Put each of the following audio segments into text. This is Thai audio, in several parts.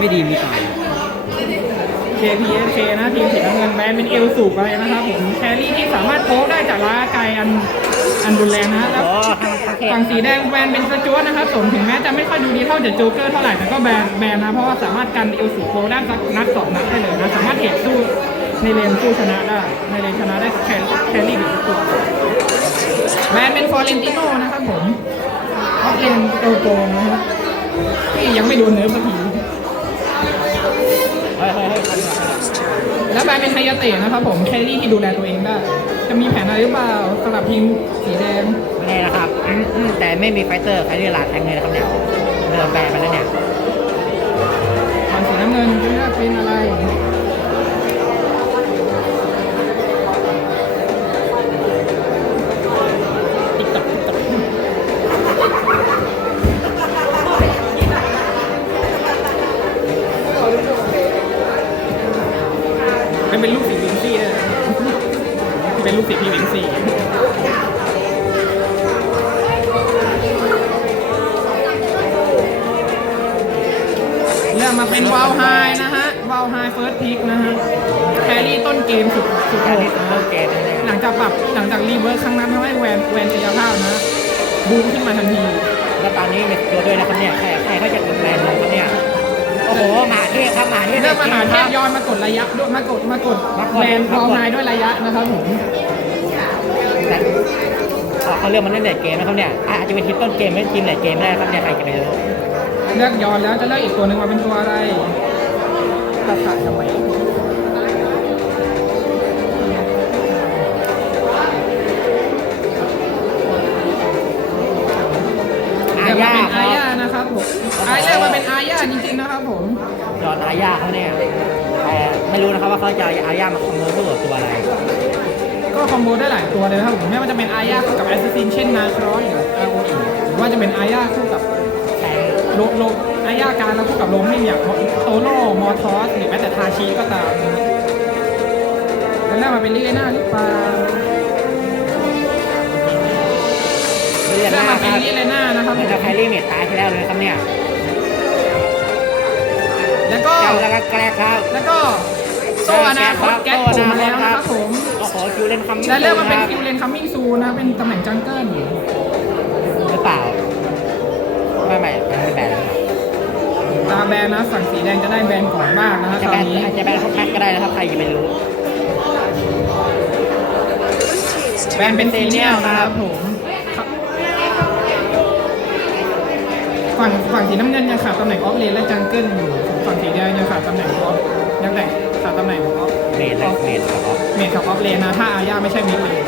ไม่ดีมีตาย KPSK นะทีมสีน้ำเงินแบนเป็นเอลสูบอะไรนะครับผมแครี่ที่สามารถโค้งได้จากล้าไกลอันอันรุนแรงนะแล้วโอ้ทางทางเขตฝั่งสีแดงแบนเป็นสจวตนะครับผมถึงแม้จะไม่ค่อยดูดีเท่าจากโจ๊กเกอร์เท่าไหร่แต่ก็แบนแบนนะเพราะว่าสามารถกันเอลสูบโค้งได้สักนัดสองนัดได้เลยนะสามารถเทรดสู้ในเลนสู้ชนะได้ในเลนชนะได้แครแครี่แบบตัวแบนเป็นฟอร์เรนติโนนะครับผมออฟเลนโตโกงนะครับที่ยังไม่โดนเนิร์ฟสักที แล้วบายเป็นไฮยาเตะนะครับผมแคลรี่ที่ดูแลตัวเองได้ จะมีแผนอะไรหรือเปล่าสำหรับทีมสีแดงไม่แน่นะครับ แต่ไม่มีไฟเตอร์ใครที่หลาดแทงเลยนะครับเนี่ยเดินแบนไปแล้วเนี่ย โอ้โหมหาเทพครับมหาเทพเลือกมาหาเทครัพบย้อนมากดระยะด้วยมากดมากดมากดแวนมากดวาลไฮด้วยระยะนะครับผมแต่เขาเขาเลือกมาเล่นเลดเกมนะครับเนี่ยอะอาจจะเป็นทีมต้นเกมไม่ทีมเลดเกมได้ครับเนี่ยใครจะไปรู้เลือกย้อนแล้วจะเลือกอีกตัวหนึ่งมาเป็นตัวอะไรตัดขาดทำไม อดอาญาเขาเนี่ยแต่ไม่รู้นะครับว่าเขาจะเอาอาญามาคอมโบคู่กับตัวอะไร ก็คอมโบได้หลายตัวเลยนะครับผมไม่ว่าจะเป็นอาญาคู่กับแอสซินเช่นนาครอสหรืออาโอหรือว่าจะเป็นอาญาคู่กับแต่โลโลอาญาการแล้วคู่กับโลมมิ่งอย่างโตโน่มอทอสหรือแม้แต่ทาชิก็ตามนะแล้วแรกมาเป็นลิเลน่าหรือเปล่าเรียนแรหกน้ามาคเป็นรับลิเลน่านะครับเหมือนกับแคลรี่เมทตายที่แล้วเลยครับเนี่ยแล้ว ก็เจ้าแล้วก็แกล้งครับ แล้วก็โซอนาคตแก๊สโผล่มาแล้วนะครับผมโอ้โหคิวเล่นคำและเลือกมาเป็นคิวเลนคัมมิ่งซูนะเป็นตำแหน่งจังเกิลหรือเปล่าไม่ไม่ไม่แบนตาแบนนะฝั่งสีแดงจะได้แบนก่อนบ้างนะคอารัจบจะตแบอนนนี้อาจจะแบนเขาแพ็กก็ได้นะครับใครจะไปรู้แบนเป็นซีเนียลนะครับผมฝั่งฝั่งสีน้ำเงินยังขาดตำแหน่งออฟเลนและจังเกิลอยู่ ฝั่งสีแดงยังขาดตำแหน่งออฟยังแต่ขาดตำแหน่งออฟเมดและเมดครับ เมดกับออฟเลนนะ ถ้าอาญาไม่ใช่มิดเลน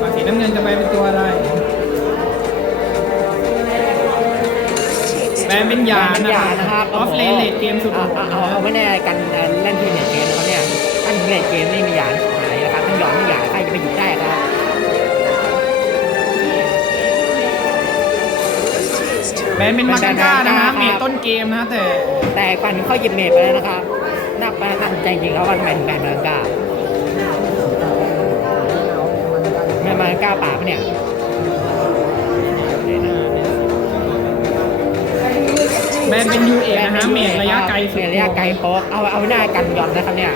ฝั่งสีน้ำเงินจะไปเป็นตัวอะไรแบนเป็นยาเป็นนะยานะครับออฟเลนเลดเกมสุดเอาเอาเอาไม่แน่กันเล่นทีมเลดเกมนะครับเนี่ยถ้าถึงเลดเกมนี่มียาหายนะครับต้องหยอดไม่หยาใครจะไปหยุดได้ครั แบนเป็นมากันก้านะฮะเมดต้นเกมนะแต่แต่ก่อนเขาหยิบเมดไปแล้วนะครับน่าปน่าสนใจจริงครับว่าทำไมถึงแบนมาลังกาแบนมาลังกาป่าปะเนี่ยแบนเป็นยูเอนะฮะเมดระยะไกลสุดเมดระยะไกลโป๊กเอาเอาหน้ากันย่อนนะครับเนี่ย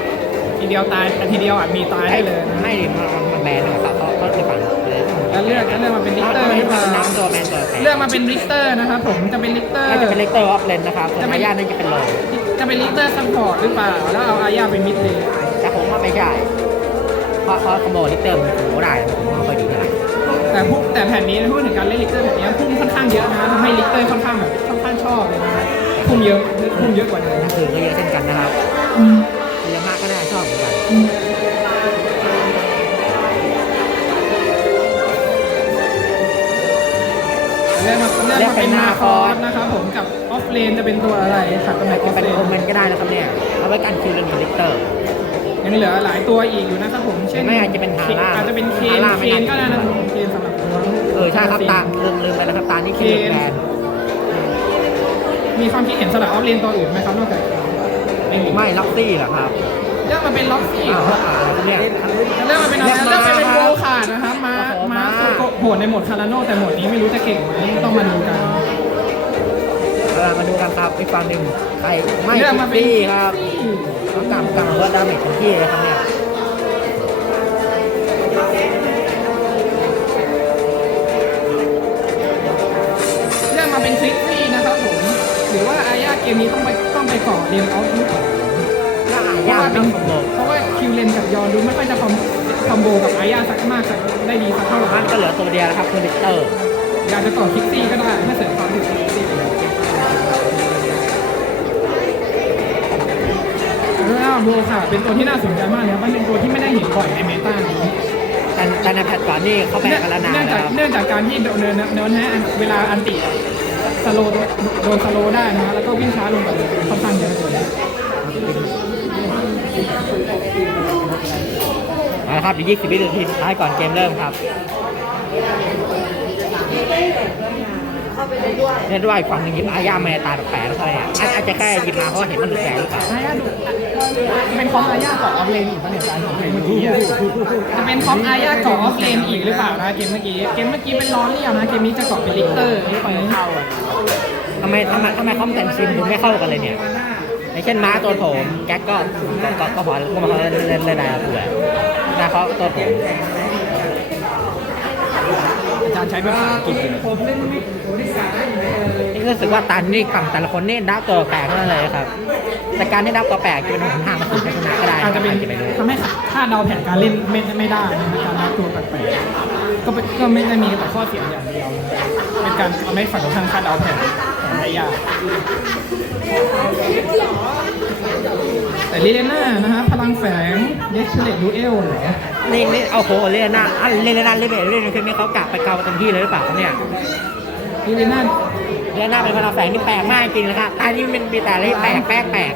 ทีเดียวตายทีเดียวอาจมีตายได้เลยนะไม่ดิมันมันแบนนะครับเขาเขาจะฝังเลย แล้วเลือกแล้วเลือกมาเป็นลิกเตอร์หรือเปล่าน้ำตัวแมนตัวแข็งเลือกมาเป็นลิกเตอร์นะครับผมจะเป็นลิกเตอร์ น่าจะเป็นเลกเตอร์ออฟเลนนะครับส่วนอาญาน่าจะเป็นโลจะเป็นลิกเตอร์ซัพพอร์ตหรือเปล่า แล้วเอาอาญาเป็นมิดเลยแต่ผมว่าไม่ใช่ เพราะเพราะคอมโบเลกเตอร์มันโหได้ผมว่าไม่ค่อยดีเท่าไหร่แต่พูดแต่แผ่นนี้พูดถึงการเล่นลิกเตอร์แผ่นนี้พุ่มค่อนข้างเยอะนะทำให้ลิกเตอร์ค่อนข้างแบบค่อนข้างชอบเลยนะพุ่มเยอะพุ่มเยอะกว่าเดิมหนังสือก็เยอะเช่นกันนะครับอืมเยอะมากก็น่าชอบเหมือนกัน อืมเลือกมาเลือกมาเป็นนาคอสนะครับผมกับออฟเลนจะเป็นตัวอะไรขัดตำแหน่งออฟเป็นเลนโอเมนก็ได้นะครับเนี่ยเอาไว้กันคิวเลนเลกเตอร์ยังเหลือหลายตัวอีกอยู่นะครับผมเช่นไม่อาจจะเป็นทาร่าอาจจะเป็นเคนทาร่าเคไม่นน่าก็ได้นะเคนสำหรับตัวเออใช่ครับตาลืมลืมไปนะครับตานี่คือแบนมีความคิดเห็นสำหรับออฟเลนตัวอื่นไหมครับนอกจากไม่มีไม่ล็อกซี่เหรอครับเลือกมาเป็นล็อกซี่อ้าวอ่าอะไรครับเนี่ยเลือกมาเป็นอะไรเลืเลืออกกมามาเป็นครับโวขาดนะครับมา โอ้โหมามาโซโกะโหดในโหมดคาราโนแต่โหมดนี้ไม่รู้จะเก่งไหมต้องมาดูกันเรามาดูกันครับอีกฝั่งหนึ่งใครไม่เลือกมาเป็นพี่ครับเขากำกำว่าดาเมจของพี่เลยครับเนี่ยเลือกมาเป็นคลิกซี่นะครับผมหรือว่าอาญาเกมนี้ต้องไปต้องไปก่อเรียนออฟหรือเปล่าถ้า หาเพยาราะกว่าเป็ต้นองผมบอกเพราะว่าคิวเลนกับยอนดูไม่ค่อยจะคอมคอมโบกับอาญาสักมากสักได้ดีสักเท่าไหร่มันก็เหลือตัวเดียวแล้วครับคือลิกเตอร์อยากจะต่อคลิกซี่ก็ได้เพื่อเสริมความถึงคลิกซี่แล้วโบค่ะ เป็นตัวที่น่าสนใจมากเลยครับมันเป็นตัวที่ไม่ได้เห็นบ่อยในเมตานี้แต่แต่ในแพทก่อนนี่เขาแบ่งกันแล้วนานเนื่องแล้จากวครับเนื่องจากการที่โดนเนินเนินนะเวลาอันติสโลโดนสโลได้นะแล้วก็วิ่งช้าลงกับค่อนข้างเยอะเลย เอาละครับอีก20วินาทีสุดท้ายก่อนเกมเริ่มครับเรียกได้ว่าอีกฝั่งหนึ่งหยิบอาญามาตาแปลกๆแล้วอะไรอะอาจอาจจะแค่หยิบมาเพราะเห็นมันเหลือแสงหรือเปล่าอาญาดูเป็นคอมอาญาเกาะออฟเลนอีกปะเนี่ยการของเพลงเมื่อกี้อะจะเป็นคอมอาญาเกาะออฟเลนอีกหรือเปล่านะเกมเมื่อกี้ เกมเมื่อกี้เป็นล้อเลียวนะเกมนี้จะเกาะเป็นลิกเตอร์นี่ไปเข้าทำไมทำไมทำไมคอมแต่งซิมดูไม่เข้ากันเลยเนี่ย อย่างเช่นม้าตัวโถมแก๊กก็ก็ก็พอก็มาเล่นเล่นได้เผื่อนะเขาตัวโถมอาจารย์ใช้ภาษาอังกฤษเลยนี่รู้สึกว่าตันนี่ฝั่งแต่ละคนนี่ดับตัวแปลกนั้นเลยครับ แต่การที่ดับตัวแปลกจะเป็นหนทางมาสู่ชนะก็ได้อาจจะเป็นจะไม่รู้ทำให้คาดเดาแผนการเล่นไม่ไม่ได้การรับตัวแปลกๆก็ก็ไม่ได้มีแต่ข้อเสียอย่างเดียวเป็นการทำให้ฝั่งตรงข้ามคาดเดาแผน แผนได้ยากแต่ลีเลน่านะฮะพลังแฝงเด็กเชเลตดูเอลเหรอนี่นี่เอาโหเล่นหน้าอันเล่นหน้าเล่นเบเล่นคือไม่เขากลับไปเกาเต็มที่เลยหรือเปล่าครับเนี่ยลีเลน่าเล่นหน้าเป็นพลังแฝงที่แปลกมากจริงนะครับอันนี้มันมีแต่อะไรแปลกแปลกแปลก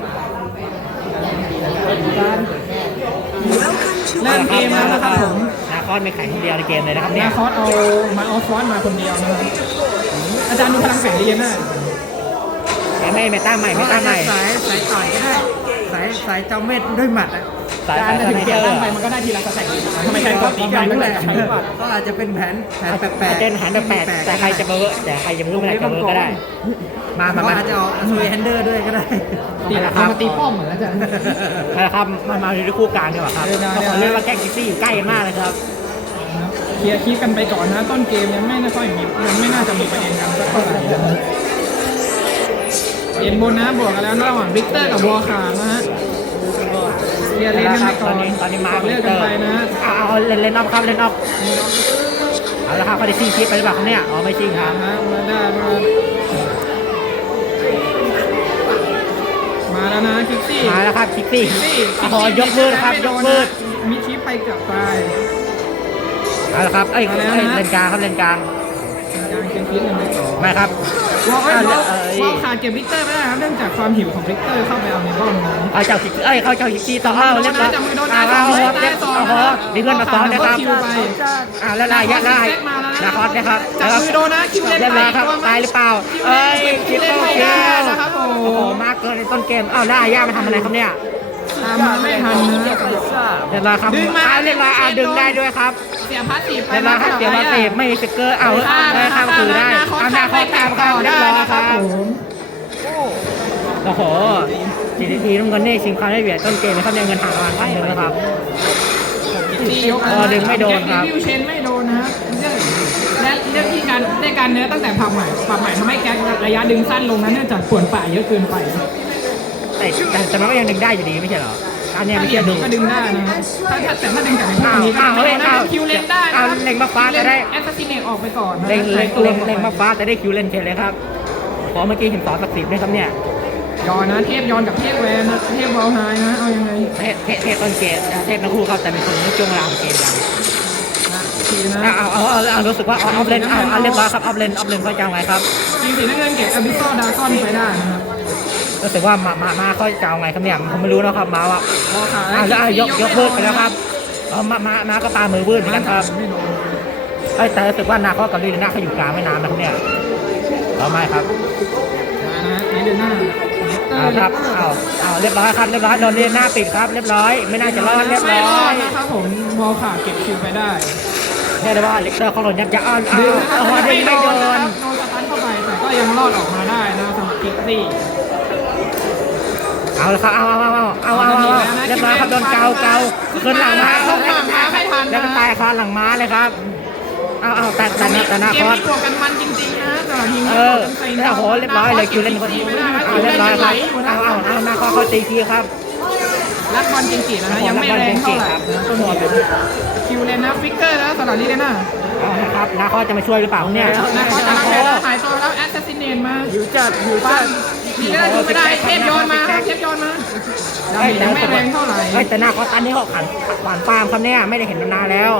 เล่นเกมแล้วนะครับผมนาคอนไม่แข่งคนเดียวในเกมเลยนะครับนาเนี่ยคอสเอามาเอาฟอนต์มาคนเดียวนะครับอาจารย์ดูพลังแฝงลีเลน่า แต่ไม่ไม่ตั้งใหม่ไม่ตั้งใหม่ สายสายต่อยก็ได้ สายสายเจ้าเม็ดด้วยหมัดอะสายอาสาจารยย์จะสถึงเปลี่ยนเกร่างอไปร์มันก็ได้ทีละสเต็ปทำไมใครก็ตีอไกลย่างไม่นั้นแหได้ละกับก็อาจจะเป็นแผนแผนแปลกอาจจะหันแปลกๆแต่ใครจะมาเวอร์แต่ใครจะไม่รู้ไม่ได้จะเวอร์ก็ได้ มาๆมาเขามาอาจจะเอาสวีแฮนเดอร์ด้วยก็ได้ตีเอามาตีป้อมเหมือนอาจารย์นะครับมามาดูคู่กลางดีกว่าครับเออได้ต้องขอเรียกว่าแก๊งซิตี้อยู่ใกล้กันมากเลยครับเคลียร์คลิปกันไปก่อนนะต้นเกมยังไม่ค่อยมียังไม่น่าจะมีประเด็นกันสักเท่าไหร่นะ เอ็นบนนะบวกกันแล้วระหว่างวิกเตอร์กับวอลคาร์นะฮะเคลียร์เลนกันไปก่อนตอนนี้ตอนนี้มาเลือกกันไปนะเอาเอาเล่นเล่นออฟครับเล่นออฟเอาละครับเขาได้ซีคิดไปหรือเปล่าครับเนี่ยอ๋อไม่จริงครับนะมาได้มามาแล้วนะคิกซี่มาแล้วครับคิกซี่คิกซี่โอ้โหยกมือครับยกมือมีชิปไปเกือบตายเอาละครับเอ้ยมาแล้วนะเอ้ยเลนกลางครับเลนกลางยัง เกมคิดกันไปก่อนไม่ครับวอลเอ้ยวอลเอ้ยวอลขาดเก็บวิกเตอร์ไม่ได้ครับเนื่องจากความหิวของวิกเตอร์เข้าไปเอาในบ้อมนะเอาเจ้าคิกเอ้ยเขาเจ้าคิกซี่ต่อเอาเรียบร้อยจับมือโดนเอาตายเอาสองเอาตายสองโอ้โหมีเพื่อนมาซ้อนนะครับคิวไปอ่าแล้วลายยะลายนาคอสนะครับจับมือโดนนะคิวเล่นเรียบไปร้อยครับตัวไหมตายหรือเปล่าคิวเอ้เล่ยนคิคิดวเล่นโตไม่เกีได้ยวนะครับโอ้โอ้โหมากเกินในต้นเกมอ้าวแล้วอาย่ามาทำอะไรครับเนี่ย ตามมาไม่ทันนะเรียบร้อยครับดึงมาอ่เรียบร้อยอ่าดึงได้ด้วยครับเสียพาสซีฟไปเรียบร้อยครับเสียบอลเตะไม่มีสติ๊กเกอร์เอาได้ข้ามคือได้เอาหน้าข้อตามเข้าเรียบร้อยครับผมโอ้โหจีดีทีน้ำเงินนี่ชิงความได้เบียดต้นเกมนะครับเนี่ยเงินหาประมาณพันหนึ่งนะครับตียกเออดึงไม่โดนครับแก๊กรีวิวเชนไม่โดนนะครับและเรื่องที่การได้การเนื้อตั้งแต่ปรับใหม่ปรับใหม่ทำให้แก๊กระยะดึงสั้นลงนั้นเนื่องจากขวนป่าเยอะเกินไป แต่แต่แต่มันก็ยังดึงได้อยู่ดีไม่ใช่เหรออันเนี้ยถ้าไม่เหลี่เชื่ยอมดูนี้ก็ดึงได้นะครับถ้าถ้าแต่ถ้าดึงจากในพวกอ้าวนี้ก็อ้าวไม่เฮ้ยได้นะอ้าวคิวเลนได้นะอ้าวเล็งมาฟ้าจะได้แอสซัสซินเนตออกไปก่อนนะเล็งเล็งตัวเล็งเล็งมาฟ้าจะได้คิวเล่นเทเลยครับขอเมื่อกี้เห็นสอนสักสิบไหมครับเนี่ยย้อนนะเทพย้อนกับเทพแวนนะเทพวอลไฮนะเอายังไงเทพเทพเทพต้นเกมเทพนักคู่ครับแต่เป็นคนไม่จงรามเกมกันนะทีนะเอาเอาเอาเอารู้สึกว่าเอาเอาเลนเอาเอาเรียบร้อยครับเอาเลนเอาเลนเข้าจังไว้ครับทีมสีน้ำเงินเก็บอบิโซดากอนไปได้นะครับ รู้สึกว่ามามามาเขาจะเอาไงครับเนี่ยผมไม่รู้นะครับมาว่าวอลขาอ่าแล้วอะยกยกเบิร์ดไปแล้วครับเอามามามาก็ปามือเบิร์ดเหมือนกันครับไม่โดนเอ้ยแต่รู้สึกว่านาเขากับลีน่าเขาอยู่กลางไม่นานนะครับเนี่ยเอาไม่ครับมานะไหนเดือนหน้าเอาครับเอาเอาเรียบร้อยครับเรียบร้อยโดนลีน่าปิดครับ เรียบร้อย ไม่น่าจะรอดเรียบไม่ร้รออดยนะครับผมวอลขาเก็บคิวไปได้โเรียกได้ว่าเลกเตอร์ของหล่นยับยั้งอ้อนอ้าดึวงนะครับอ้าวดึงไม่โดนโดนสตันเข้าไปแต่ก็ยังรอดออกมาได้นะสำหรับกิกซี่ เอาละครับเอาเอาเอาเอาเอาเอาเอาเรียบร้อยครับโดนเกาเกาขึ้นหลังม้าขึ้นหลังม้าไม่ทันแล้วก็ตายคอหลังม้าเลยครับเอาเอาแต่แต่น้าแต่หน้าเกมนี้บวกกันมันจริงๆนะสำหรับทีมเออโอ้วโหเรียบร้อยเลยคิวเล่นคนเอาเรียบร้อยครับเอาเอาเอาหน้าคอเขาตีทีครับรัดบอลจริงๆนะฮะยังไม่แรงเท่าไหร่ต้นหัวคิวเลนนะฟิกเกอร์นะสำหรับนี้เลยนะเอาครับนาคอจะมาช่วยหรือเปล่าเนี่ยนะเขาจะหน้ารับคแพ้อแล้วหายตัวแล้วแอสซัสซินเนตมาหิวจัดหิวจัน ดทีแรกดูไม่ได้เทพโยนมาเทพโยนมาดาเมจยังไม่แรงเท่าไหร่แต่หน้าก็ตันที่หอกขันหวานปามครับเนี่ยไม่ได้เห็นนานแล้ว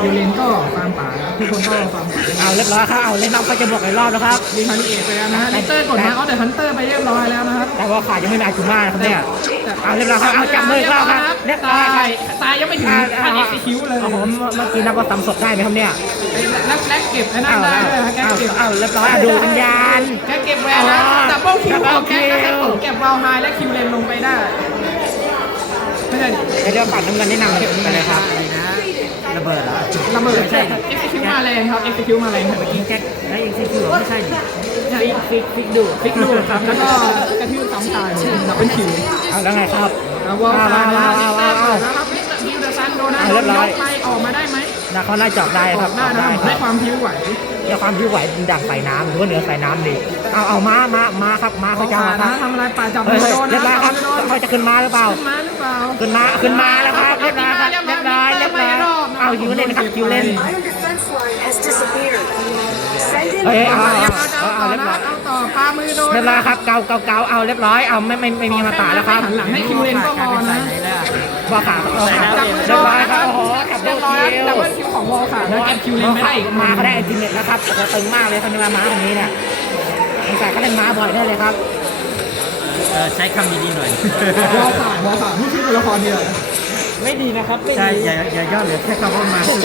คิวเลนก็ฟาร์มป่านะทุกคนก็ฟาร์มป่าเอาเรียบร้อยครับเอาเล่นน้องเขาจะบวกอีกรอบแล้วครับรีคาริเอทไปแล้วนะฮะลิเตอร์กดมาเอาเดอะฮันเตอร์ไปเรียบร้อยแล้วนะครับแต่ว่าขาดยังไม่มาจุมาครับเนี่ยเอาเรียบร้อยครับเอาจับมืออีกรอบครับเรียบร้อยตาครับยตายยังไม่ถึงขั้นเอ็กซิคิวเลยโอ้โหเมื่อกี้นับว่าซ้ำศพได้ไหมครับเนี่ยแล้วแลกเก็บไอ้นั่นเอาได้เลยฮะแกเอาเก็บเอาเรียบร้อยดูวิญญาณแกเก็บแหวนนะดับเบิลคิวของแกก็แค่กดเก็บวาลไฮและคิวเลนลงไปได้ไม่ใช่เดี๋ยวเดี๋ยวฝั่งน้ำเงินนี่นำไปเลยครับอะไรนะระเบิดเหรอระเบิดใช่เอ็กซิคิวมาแรงครับเอ็กซิคิวมาแรงครับเมื่อกี้แจ็คแล้วเองซีคิวไม่ใช่ดิฟิกฟิกฟิกดูฟิกดูครับแล้วก็กระทืบซ้ำตายดับเบิลคิวเอาแล้วไงครับวอลเอาคาเอาร์เอานะเอาเอาแล้วครับฮิวเดอร์ซันโดนะเอาโดเรียนบร้ยอยกไปออกมาได้ไหมนะเขาน่าจอบได้อคอรับกได้นะได้ผมคได้รับความพิ้วไหว เดี๋ยวความพิ้วไหวดั่งใส่น้ำหรือว่าเหนือใส่น้ำดิเอาเอาม้าม้าม้าครับม้าเขาจะป่ามาครันะบทำอะไรป่าจับเฮ้ยมือโดนเรียนะบร้อยครับจัโดนเขาจะขึ้นม้าหรือเปล่าขึ้นมาหรือเปล่าขึ้นมาขึ้นมาแล้วครับเรียบร้อยครับเรียบร้อยเรียบร้อย เอาคิวเล่นนะครับคิวเล่น Iron defense line has disappeared. Send in เฮ้ยเอาเอาเอาเอาเอาเอาเอาเรียบร้นะอยเอาต่อปลามือโดนเรียบร้อยครับเกาเกาเกาเอาเรียบร้อยเอาไม่ไม่ไม่มีมาตาแล้วครับหันหลังให้คิวเลนก็พอนะว่าขาเอาขาจับมือเรีโดยบนร้อยนะคครัรับบโอ้โหขับเรีเรียยบบร้ร้ออยยดับเบิลคิวของวอลค่ะแล้วเก็บคิวเลนไม่ได้อีกมาเขาได้อัลติเมทแล้วครับโอ้โหตึงมากเลยคนนี้มาม้าคนนี้เนี่ยสงสัยเขาเล่นม้าบ่อยแน่เลยครับ เออใช้คำดีๆหน่อย วอลค่ะวอลค่ะนี่ชื่อตัวละครเดียว ไม่ดีนะครับไม่ใช่ดีอย่าอย่าย่อเหลือแค่คำว่ามาสุด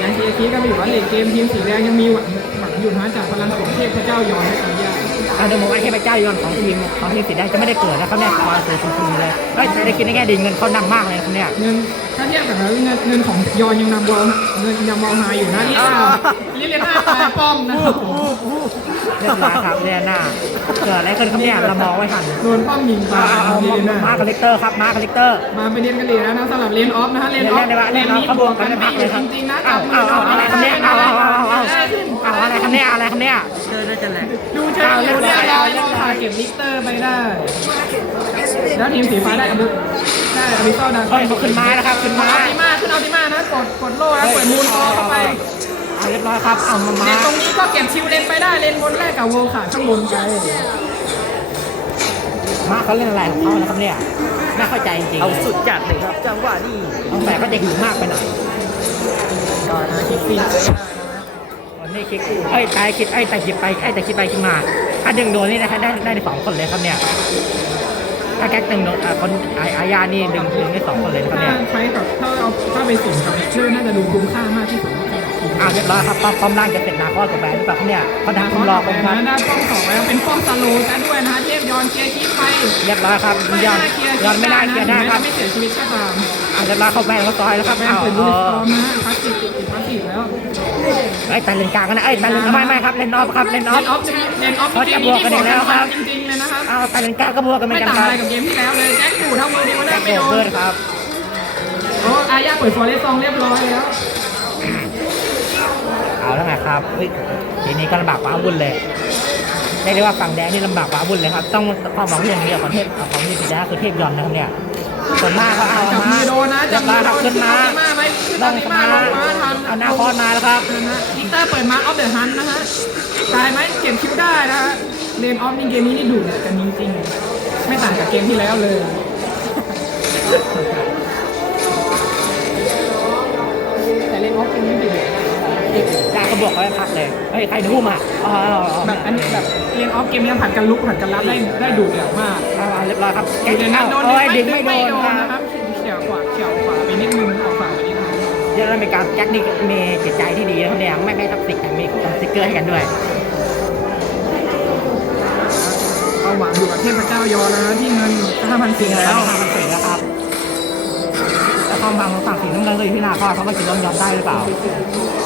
ยังทีคีก็มีอยู่ว่าเลนเกมทีมสีแดงยังมีหวังหวังอยู่นะจากพลังของเทพเจ้ายอนและสัญญา เอาเดี๋ยวผมว่าเทพเจ้ายอนของทีมของทีมสีแดงจะไม่ได้เกิดนะครับเนี่ยคอยคือคุณเลยเฮ้ยได้คิดในแง่ดีเงินเขานำมากเลยครับเนี่ยเงินถ้าเทียบกับแล้วเงินเงินของยอนยังนำวอลเงินยังวอลไฮอยู่นะเรียกว่าเรียกหน้าตายป้อมนะครับผมเรียบร้อยครับเรียนหน้าเกิดอะไรขึ้นครับเนี่ยเรามองไม่ทันโดนป้อมยิงเอาตายเอาเรีเอายนหน้ามาคาลิกเตอร์ครับมาคาลิกเตอร์ มาไปเรียนกันเลยนะสำหรับเลนออฟนะฮะเลนออฟเรียนได้ว่าเลเรียนนออฟนี้เขาบบววกกกักันนไม่ไม่อพักยู่เลยครับจริงๆนะเอาเอาเอาอะไรครับเนี่ยเอาเอาเอาเอาเอาอะไรครับเนี่ยอะไรครับเนี่ยเจอน่าจะแหลกดูเชิงดูเนี่ยเราเราขาเก็บลิกเตอร์ไปได้ แล้วทีมสีฟ้าได้อันดุได้อริโต้ดังเฮ้ยเขาขึ้นมาแล้วครับขึ้นมาเอาติมาขึ้นเอาติมานะกดกดโล่แล้วเปิดมูลคอเข้าไปเอาเรียบร้อยครับเอามามาเลนตรงนี้ก็เก็บชิวเลนไปได้เลนบนแรกกับโวขาข้างบนไปมาเขาเล่นอะไรของเขานะครับเนี่ยไม่เข้าใจจริงๆเอาสุดจัดเลยครับจังหวะนี้ต้องแต่ก็จะหิวมากไปหน่อยก่อนนะคิก ฟินวันนี้คิดเอ้ยตายคิดไอ้ยแต่คิดไปไอ้ยแต่คิดไปคิดมาถ้าดึงโดนนี่นะครับได้ได้สองคนเลยครับเนี่ยถ้าแก๊กดึงโดนอ่าคนอาอาญานี่ดึงดึงได้สองคนเลยนะครับถ้าเนี่ยใช้กับถ้าเอาถ้าไปสุ่มกับเชื่อน่าจะดูคุ้มค่ามากที่สุดอ้าวเรียบร้อยครับป้อมป้อมล่างจะเสร็จนาคอสกับแบนหรือเปล่าครับเนี่ยเขาดัดากคคุอมนรอออกผไปมครับนะด้านป้อมสองแล้วเป็นป้อมสโลว์ซะด้วยนะเทพยอนเคลียร์คลิปไปเรียบร้อยครับไม่ยอน่านเคลียร์ยอนไม่ได้เคลียร์ได้ครับไม่เสียชีวิตก็ตามอ่าเรียบร้อยเข้าแบนเขาซอยแล้วครับแม่อ้าวเปิดเอบูสอตอมนะพลาสติกติดพลาสติกแล้ว ไอ้ยแต่เลนกลางกันนะไอ้ยแต่เลนไม่ไม่ครับเลนออฟครับเลนอเลอฟนออฟ เลนออฟเกมนี้นี่บวกกันมันจริงๆเลยนะครับอ้าวแต่เลนกลางก็บวกกันเหมือไม่นกันต่างคอะรับไรกับเกมที่แล้วเลย แจ็คดูเท่ามือดีวันแจ็นั้คนโบไม่โดเกินนครับโอ้อาญาเปิดฟอร์เรสซองเรียบร้อยแล้ว เอาแล้วไงครับเฮ้ยทีนี้ก็ลำบากกว่าอาวุธเลยได้เรียกว่าฝั่งแดงนี่ลำบากกว่าอาวุธเลยครับต้องความหวังอย่างเดียวของเทพของทีมสีแดงคือเทพยอนนะครับเนี่ย ส่วนมากเขาเอาจับมือโดนนะจับมือโดนขึ้นมามาไหมขึ้นต้ตอองนนี้มาลงมาทันเอาหน้าคอนมาแล้วครับนะฮะอิกเตอร์เปิดมาออฟเดอะฮันนะฮะตายไหมเก็บคิวได้นะฮะเลนออฟนี่เกมนี้นี่ดุเดือดกันจริงๆไม่ต่างกับเกมที่แล้วเลยแต่เลนออฟเกมนี้ดุเดือดกลางก็บอกเขาให้พักเลยเฮ้ยใครดูมาอ๋ออ๋ออ๋อแบบอันนี้แบบ เลนออฟเกมนี้ผัดกันลุกผัดกันรับได้ได้ดุเดือดมากเอาเอาเรียบร้อยครับเดี๋ยวนะโดนโอ้ยดึดึงงไม่ไม่โดโดนนคนะครัรับบเฉียวขวาเฉียวขวาไปนิดนึงออกขวาไปนิดนึงเดี๋ยวเรามีการแจ็คนี่มีจิตใจที่ดีนะครับเนี่ยไม่ไม่ทักติกแต่มีสติ๊กเกอร์ให้กันด้วยเอาหวังอยู่กับเทพเจ้ายอแล้วนะที่เงิน5,000จริสิงงแล้แล้ววห้าพันสี่แล้วครับแล้วเขาความบางของฝั่งสีน้ำเงินก็อยู่ที่นาคอเขาว่าจะลงยอมได้หรือเปล่าก็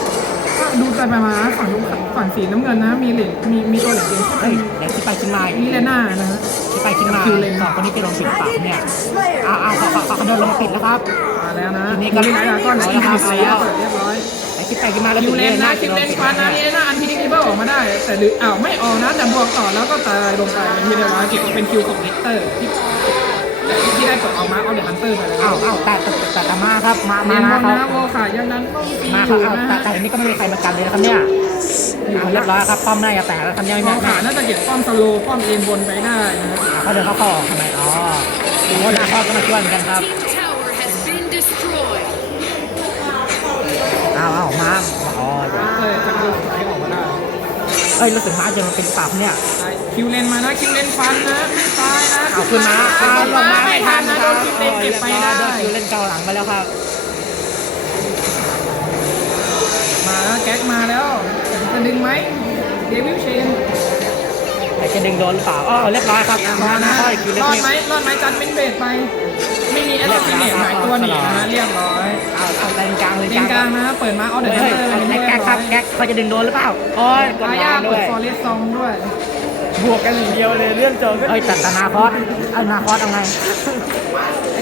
ดูไปมานะฝั่งลูกฝั่งสีน้ำเงินนะ มีเหล็กมีมีตัวเหล็กเดียวเฮ้ยเดี๋ยวคิดไปคิดมาลิเลน่านะฮะคิดไปคิดมาคิวเลนสองคนนี้จะลงปิดหรือเปล่าเนี่ยเอาเอาเขาเขาเขาเดินลงมาปิดแล้วครับมาแล้วนะทีนี้ก็ลิเลน่าก็เอาอินละคฟิรับนิตเลยเปิดเรียบร้อยแต่คิดไปคิดมาแล้วคิวเลนนะจะคิวเลนปิดควันนะลิเลน่าอันพินิเบิลออกมาได้ แต่หรืออ้าวไม่ออกนะแต่บวกต่อแล้วก็ตายลงไปเป็นที่เรียบร้อยเก็บเป็นคิวของลิกเตอร์ ที่ได้กดออกมาเอาเดอะฮันเตอร์ไปแล้วเอาเอาแต่แต่แต่แต่มาครับ มาเรีมายนบนะนครับนะโวขายังนั้นต้องตีมาอครับยู่เอานะแต่ฮะแต่อันนี้ก็ไม่มีใครมากันเลยนะครับเนี่ยเอาเรียบร้อยครับป้อมหน้าอย่าแตกแล้วครับเนี่ยไม่โวแม่ขาน่าจะเก็บป้อมสโลว์ป้อมเอ็นบนไปได้นะฮะเขาเดินเข้าเข้าอทำไมอ๋อโอ้นาคอก็มาช่วยเหมือนกันครับ Team tower has been destroyed. เอาเอามาอ๋อเดี๋ยจะดูไหลออกมาได้เอ้ยรู้สึกม้าจะมันเป็นปากเนี่ย คิวเลนมานะคิวเลนฟันนะตายนะเอาขึ้นมาเอาลงมาไม่ไม่ทัทันนนะคโดรับนคิวเลนเก็บไปได้โดนคิวเล่นเกาหลังไปแล้วครับ มาแล้วแก๊กมาแล้วจะดึงไหมเดวิลเชนแต่จะดึงโดนหรือเปล่าอ๋อเรียบร้อยครับมามานะนะค่อยคิวเล่นรอดไหมรอดไหมจัดเป็นเบรดไปไม่มีแอสซิเนตหายตัวหนีนะเรียบร้อยเอาเอาเลนกลางเลนเลนกลางนะ เปิดมาเอาเดอะฮันเฮ้ยเตอร์เอาไปไอ้เรียบแก๊กคร้รัอบยแก๊กเขาจะดึงโดนหรือเปล่าโอ้ยกดอาลาญาด้เปิวดยฟอร์เรสซองด้วย บวกกันอย่างเดียวเลยเรื่องโจก็เฮ้ยแต่แต่นาคอสเอานาคอสเอาไง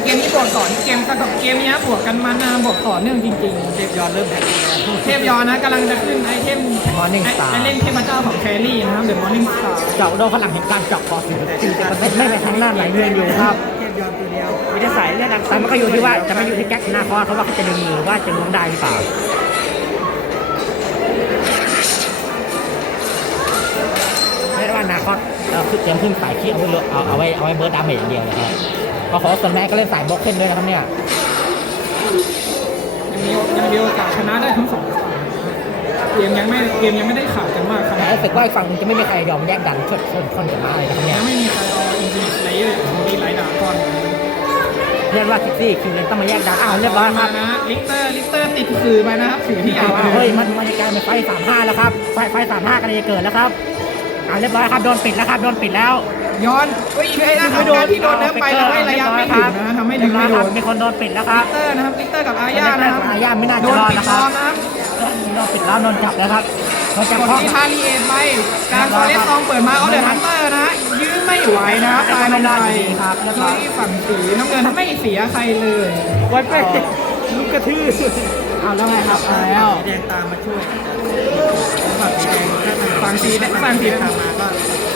เกมนี้บวกก่อนเกมกับเกมนี้บวกกันมานาบวกต่อเนื่องจริงๆเทพยอดเริ่มแพ้แล้วเทพยอนะกำลังจะขึ้นไอเทม Morning ไอ Star ไอเล่นเทพเจ้าของแครี่นะครับเดอะมอร์นิ่งสตาร์เจาะโดนพลังแห่งการเจาะคอสิบสี่สิบเปอร์เซ็นต์ไม่ไปทางหน้าไหลเวียนอยู่ครับเทพยอดตัวเดียวมีแต่สายเลือดแต่มันก็อยู่ที่ว่าจะไม่อยู่ที่แก๊กนาคอสเพราะว่าเขาจะดึงมือว่าจะล้วงได้หรือเปล่า เอ่อคือเตรียมขึ้นสายขี้เอาไว้ลดเอาเอาไว้เอาไว้เบิร์ดดาเมจอย่างเดียวนะครับพอขอส่วนแม่ก็เล่นสายบล็อกเข่นด้วยนะครับเนี่ยยังมียังมีโอกาสชนะได้ทั้งสองฝ่ายเกมยังไม่เกมยังไม่ได้ขาดกันมากขแต่นาดรู้สึกว่าอีกฝั่งหนึงจะไม่มีใครยอมแยกดันชดชนคนกับมาเลยนะครับเนี่ยยังไม่มีใครเอาอินฟินิตเลเยอร์มีหลายดาบก่อนเรียกว่าคิกซี่คิวเลนต้องมาแยกดันอ้าวเรียบร้อยคมารับนะลิกเตอร์ลิกเตอร์ติดสื่อไปนะครับสื่อที่เอาเอาเอาเฮ้ยมันมันจะกลายเป็นไฟสามห้าแล้วครับไฟไฟสามห้ากำลังจะเกิดแล้วครับ อ่าเรียบร้อยครับโดนปิดแล้วครับโดนปิดแล้วย้อนเฮ้ยไอ้นะไม่โดนที่โดนเนื้อไปทำให้ระยะไม่ถึงนะทำให้ดึงไม่โดนมีคนโดนปิดแล้วคลิรับกเตอร์นะครับลิกเตอร์กับอาญานะครับอาญาไม่น่าโดจะนรอดปิดนะคล้รัอบมนะครับโดนปิดแล้วโดนจับแล้วครับโดนจับกดข้อที่พาลีเอทไปการฟอเรสซองเปิดมาเอาเดอะฮันเตอร์นะฮะยื้อไม่ไหวนะครับตายลงไปครับแล้วก็ที่ฝั่งสีน้ำเงินไม่เสียใครเลยไว้ไปลูกกระทืบเอาแล้วไงครับเอาแล้วสีแดงตามมาช่วย ฝั่งสีแดงถ้ามันฝั่งสีฝั่งสีตามมาก็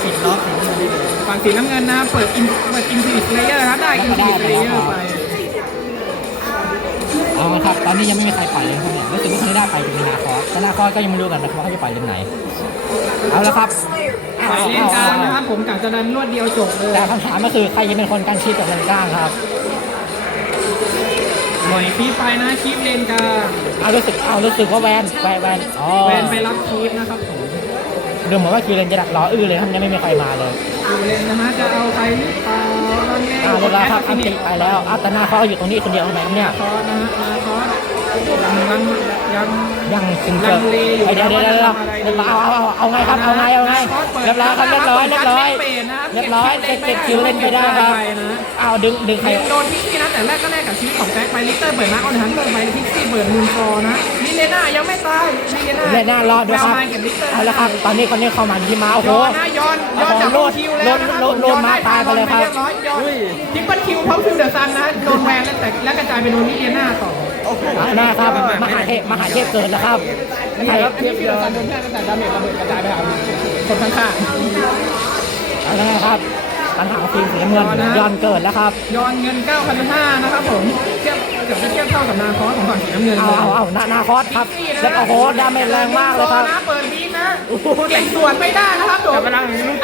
ปิดล็อกสีน้ำเงินได้เลยฝั่งสีน้ำเงินนะเปิดอินเปิดอินฟินิตเลเยอร์ครับได้อินฟินิตเลเยอร์ไปเอาละครับ ตอนนี้ยังไม่มีใครปล่อยเลยครับเนี่ยรู้สึกว่าคนที่ได้ไปเป็นนาคอสแต่นาคอสก็ยังไม่รู้กันนะครับว่าเขาจะปล่อยเลนไหน เอาละครับฝ่ายเล่นกลางนะครับผมกะจะดันรวดเดียวจบเลยแต่คำถามก็คือใครจะเป็นคนกันชีพกับเลนกลางครับหน่อยคีบไปนะคีบเลนกลางเอารู้สึกเอารู้สึกว่าแวนแวนแวนอ๋อแวนไปรับคีบนะครับผม ดูเหมือนว่าคิวเลนจะดักรออื้อเลยครับยังไม่มีใครมาเลยดูเลนนะฮะจะเอาใครหรือเปล่าตอนนี้อ่าเรียบร้อยครับอันติไปแล้วอะแต่นาคอสอยู่ตรงนี้คนเดียวทำไมครับเนี่ยคอสนะฮะนาคอสยังยังยังยังถึงเจลัองเลอยู่เดี๋ยวเดี๋ยวเดี๋ยวเดี๋ยวว่าจะทำอะไรดีเดี๋ยวเอาเอาเอาเอาไงครับเอาไงเอาไงเรียบร้อยครับเรียบร้อยเรียบร้อย เรียบร้อยเก็บเก็บคิวเล่นไปได้ครับเอาดึงดึงใครใครโดนพิกซี่นะแต่แรกก็แรกกับชีวิตของแจ็คไปลิกเตอร์เปิดมาออนหันเปิดไปพิกซี่เปิดมูนฟอร์นะลิเลน่ายังไม่ตายลิเลน่าเลียน่ารอดด้วยครับแวมาเก็บลิกเตอร์เอาละครับตอนนี้คนนี้เข้ามาที่มาโอ้โหย้อนนะย้อนย้อนจากโอ้โหคิวแล้วนะครับโลดโลดมาตายไปเลยครับอดย้อนทิปเปิลคิวพร้อมคิวเดอะซันนะโดนแวนแล้วแต่แล้วกระจายไปโดนลิเลน่าต่อเอาหน้าครับมหาเทพมหาเทพเกิดแล้วครับนี่ครับคิวเดอะซันโดนแค่ตั้งแต่ดาเมจระเบิดกระจายไปหาคนข้าง เอาละครับปัญหาทีมสีน้ำเงินย้อนเกิดแล้วครับๆย้อนเงิน 9,500นะครับผมเทียบเกือบจะเทียบเท่ากับนาคอสของฝั่งสีน้ำเงินเอาเลยเอาเอาหน้าหน้าคอสครับแล้วโอ้โหดาเมจแรงมากเลยครับนะเปิดบีนะเก็บสวนไม่ได้นะครับโดด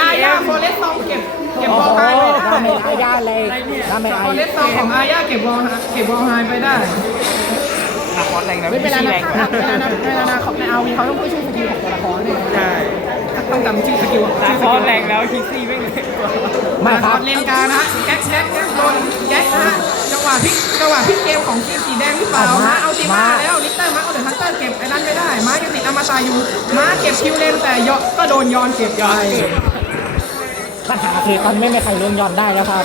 อาญาโฟเลสซองเก็บเก็บบโอ้อลโหไฮไปดาได้เมจอาญาเลยดาเมจโฟเลสซองของอาญาเก็บบอลเก็บบอลไฮไปได้ นาคอสแรงนะไม่เป็นไรนะแรงเวลานะเวลานะเขาในอาวีเขาต้องพูดชื่อสกิลของตัวละครเนี่ยใช่ต้องจำชื่อสกิลนาคอสแรงแล้วคิกซี่ไม่เลยไม่มาคครัอบร์เลนกลางนะแก๊กแก๊กแก๊กโดนแก๊กนะจังหวะพลิกจังหวะพลิกเกมของทีมสีแดงหรือเปล่านะเอาตีมาแล้วลิตเตอร์มาเอาเดอะฮันเตอร์เก็บไอ้นั้นไม่ได้ม้ายังติดอมตะอยู่ม้าเก็บคิวเลนแต่ยอก็โดนย้อนเก็บไปปัญหาคือตอนไม่มีใครล้วงย้อนได้แล้วครับ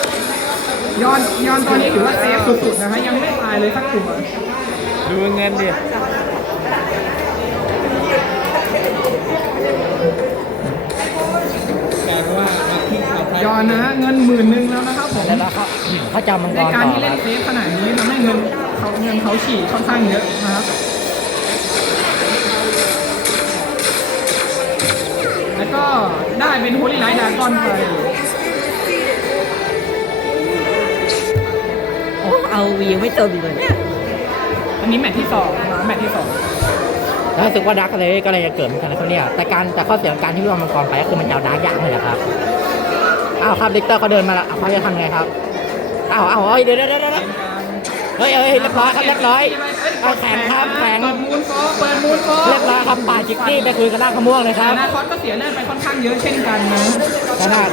ยอนยอนตัวนี้ถือว่าเซฟสุดๆนะฮะยังไม่ตายเลยสักตัว ดูเงินดิกลายเป็นว่ามาที่ข่าวไทยยอนนะฮะเงินหมื่นหนึ่งแล้วนะครับผมแล้วเขาเขาจะเอามังกในรการต่อที่คเล่รันบเซฟขนาดนี้ทำให้เงินเขาเงินเขาฉี่ค่อนข้างเยอะนะครับแล้วก็ได้เป็นโฮลี่ไลท์ดากอนไปโอ้เอาวียังไม่จบอีกเลย อันนี้แมตช์ที่สองแมตช์ที่สองแล้วรู้สึกว่าดักเลยก็เลยจะเกิดเหมือนกันนะครับเนี่ยแต่การแต่ข้อเสียของการที่เรามังกรไปก็คือมันจะเอาดักยากเลยแหละครับอ้าวครับลิกเตอร์เขาเดินมาแล้วเขาจะทำไงครับอ้าวอ้าวเฮ้ยเดี๋ยวเดี๋ยวเดี๋ยวเดี๋ยวเฮ้ยเฮ้ยเรียบร้อยครับเรียบร้อยเอาแข็งครับแข็งเปิดมูนโฟเปิดมูนโฟเรียบร้อยครับป่าจิกกี้ไปคุยกับด้านขม่วงเลยครับอนาคตก็เสียเลือดไปค่อนข้างเยอะเช่นกันนะขนาด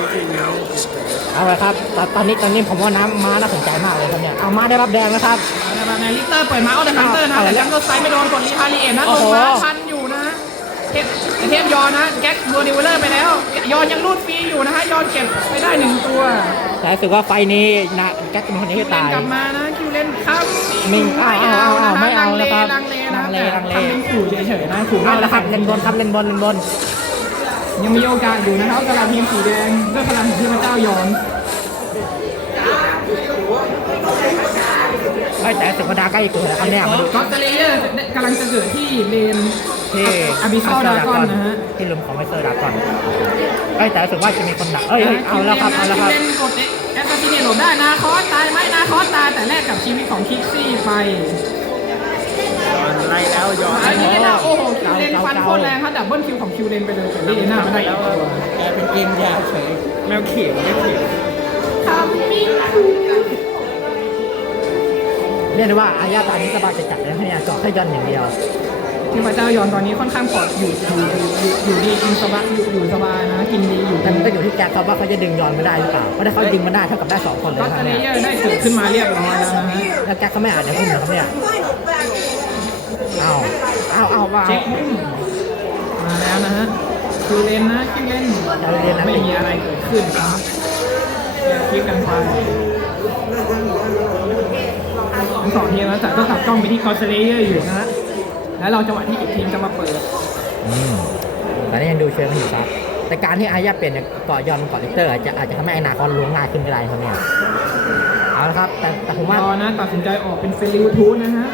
เอาละครับตอนตอนนี้ตอนนี้ผมว่าน้ำม้าน่าสนใจมากเลยครับเนี่ยเอาม้าได้รับแดงนะครับนะครับ ในลิกเตอร์เปิดมาเอาแต่ฮันเตอร์นะแต่จังก็ไซไม่โดนกดรีพารีเอทนะโอ้ลงโหมาทันอยู่นะเทพเทพยอนนะแก๊กโดนิเวลเลอร์ไปแล้ว ยอนยังรูดฟรีอยู่นะฮะยอนเก็บไปได้หนึ่งตัวแต่รู้สึกว่าไฟนี้นะแก๊กเป็นคนนี้คิที่วเล่นตายกลับมานะคิวเล่นครับมิงอ้าวอ้าวอ้าวไม่เอาลังเลนะครับลังเลนะลังเลแต่ลังเลทำเป็นขู่เฉยๆนะขู่เอาได้ละครับเล่นบนครับเล่นบนเล่นบนยังมีโอกาสอยู่นะครับสำหรับทีมสีแดงด้วยพลังของเทพเจ้ายอน ไม่แต่รู้สึกว่าดาใกล้เกิดแล้วครับเนี่ยมาดูก็อตเลเยอร์กำลังจะเกิดที่เลนที่อาบิซอลดากอนนะฮะที่ลุมของไวเซอร์ดากอนเอ้ยแต่รู้สึกว่าจะมีคนดักเอ้ยเอ้ยเอาแล้วครับเอาแล้วครับคิวเล่นกดแอสซาซิเนตหลบได้นาคอสตายไหมนาคอสตายแต่แลกกับชีวิตของคิกซี่ไปไล่แล้วย้อนอันนี้นะโอ้โหคิวเลนฟันโคตรแรงครับดับเบิลคิวของคิวเลนไปเลยแต่ลิเลน่าไม่ได้อีกตัวกลายเป็นเกมยาวเฉยแมวเขียวแมวเขียวทำมิ่งเรียกได้ว่าอายาตานี้สบายจัดเลยนะเนี่ยเจาะแค่ยันอย่างเดียวเทพระเจ้ายอนตอนนี้ค่อนข้างปลอดอยู่อยู่อยู่อยู่ดีกินสบายอยู่อยู่สบายนะ กินดีอยู่แต่มันก็อยู่ที่แกครับว่าเขาจะดึงยอนมาได้หรือเปล่าเพราะถ้าเขาดึงมาได้เท่ากับได้สองคนเลยครับตเลเนี่ยเยอร์ได้เกิดขึ้นมาเรียบร้อยแล้วนะฮะแล้วแกเขาไม่อาจจะพุ่งนะครับเนี่ยเอาเอาเอาว่า เช็คมุ่งมาแล้วนะฮะคิวเลนนะคิวเลนไม่มีอะไรเกิดขึ้นครับคลิกกันไป สองทีมแล้วแต่ก็กลับกล้องไปที่คอสเลเยอร์อยู่นะฮะแล้วเราจังหวะที่อีกทีมจะมาเปิดอืมแต่นี่ยังดูเชิงอยู่ครับ แต่การที่อายาเปลี่ยนเนี่ยเกาะยอนเกาะลิเตอร์ อาจจะอาจจะทำให้อนาคอนล้วงง่ายขึ้นก็ได้ครับเนี่ยเอาละครับ แต่แต่ผมว่ารอนะตัดสินใจออกเป็นเฟลิวทูธนะฮะ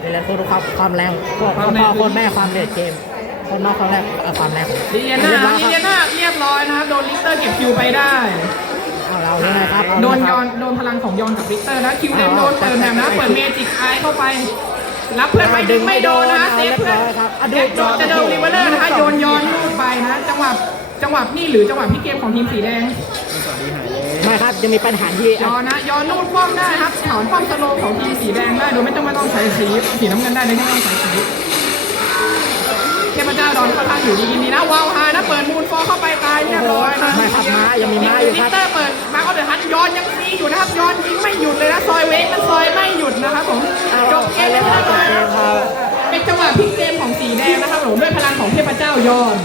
ในเรื่องตัวความความแรงก็ความแรงพ่อคนแม่ความเด็ดเกมคนนอกความแรงเอ่อความแรงของลีเลียนารีบร้อยลีครับเลียนาเรียบร้อยนะครับโดนลิกเตอร์เก็บคิวไปได้ เอาเราเลยนะครับเอาโดนเลยยคอรับนโดนพลังของยอนกับลิกเตอร์นะคิวเลนโดนเปิดแหนมนะเปิดเมจิกไอเข้าไป รับเพื่อนไปดึงไม่โดนนะเซฟเพื่อนแจ็คโดนจะโดนริเวอร์เลอร์นะคะโยนย้อนลูกไปนะ จังหวะจังหวะนี่หรือจังหวะพี่เกมของทีมสีแดงไม่ครับจะมีปัญหาที่ยอนนะยอนลูดป้อมได้ครับถอนป้อมสโลว์ของทีมสีแดงได้โดยไม่ต้องไม่ต้องใช้สีสีน้ำเงินได้โดยไม่ต้องใช้สีเทพเจ้า ดอนค่อนข้างอยู่ดีกินดีนะว้าวฮานะเปิดมูนฟอร์เข้าไปตายเรียบร้อยนะไม่ครับม้ายังมีม้าอยู่ลิครักบเตอร์เปิดมาก็เดือดฮัทย้อนยังมีอยู่นะครับย้อนยิงไม่หยุดเลยนะซอยเวกมันซอยไม่หยุดนะครับผมจบเกมเลยนะครับเป็นจังหวะพลิกเกมของสีแดงนะครับผมด้วยพลังของเทพเจ้าย้อน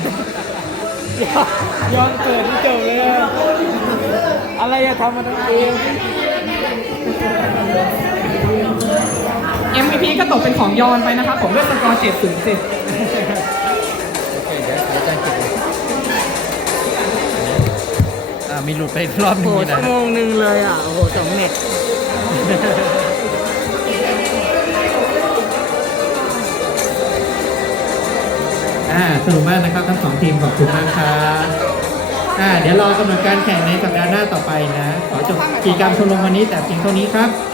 ย้อนเกิดไม่เจอเลยอะอะไรอะทำมาทั้งเกม MVP ก็ตกเป็นของยอนไปนะครับผมด้วยสกอร์7ามีหลุดไปอีกรอบหนึงนี่นะชั่วโมงหนึ่งเลยอะ โอ้โหสองเน็ตอ่าสนุกมากนะครับทั้งสองทีมขอบคุณมากครับอ่าเดี๋ยวรอกำหนดการแข่งในสัปดาห์หน้าต่อไปนะ ขอจบกิจกรรมชมรมวันนี้แต่เพียงเท่านี้ครับ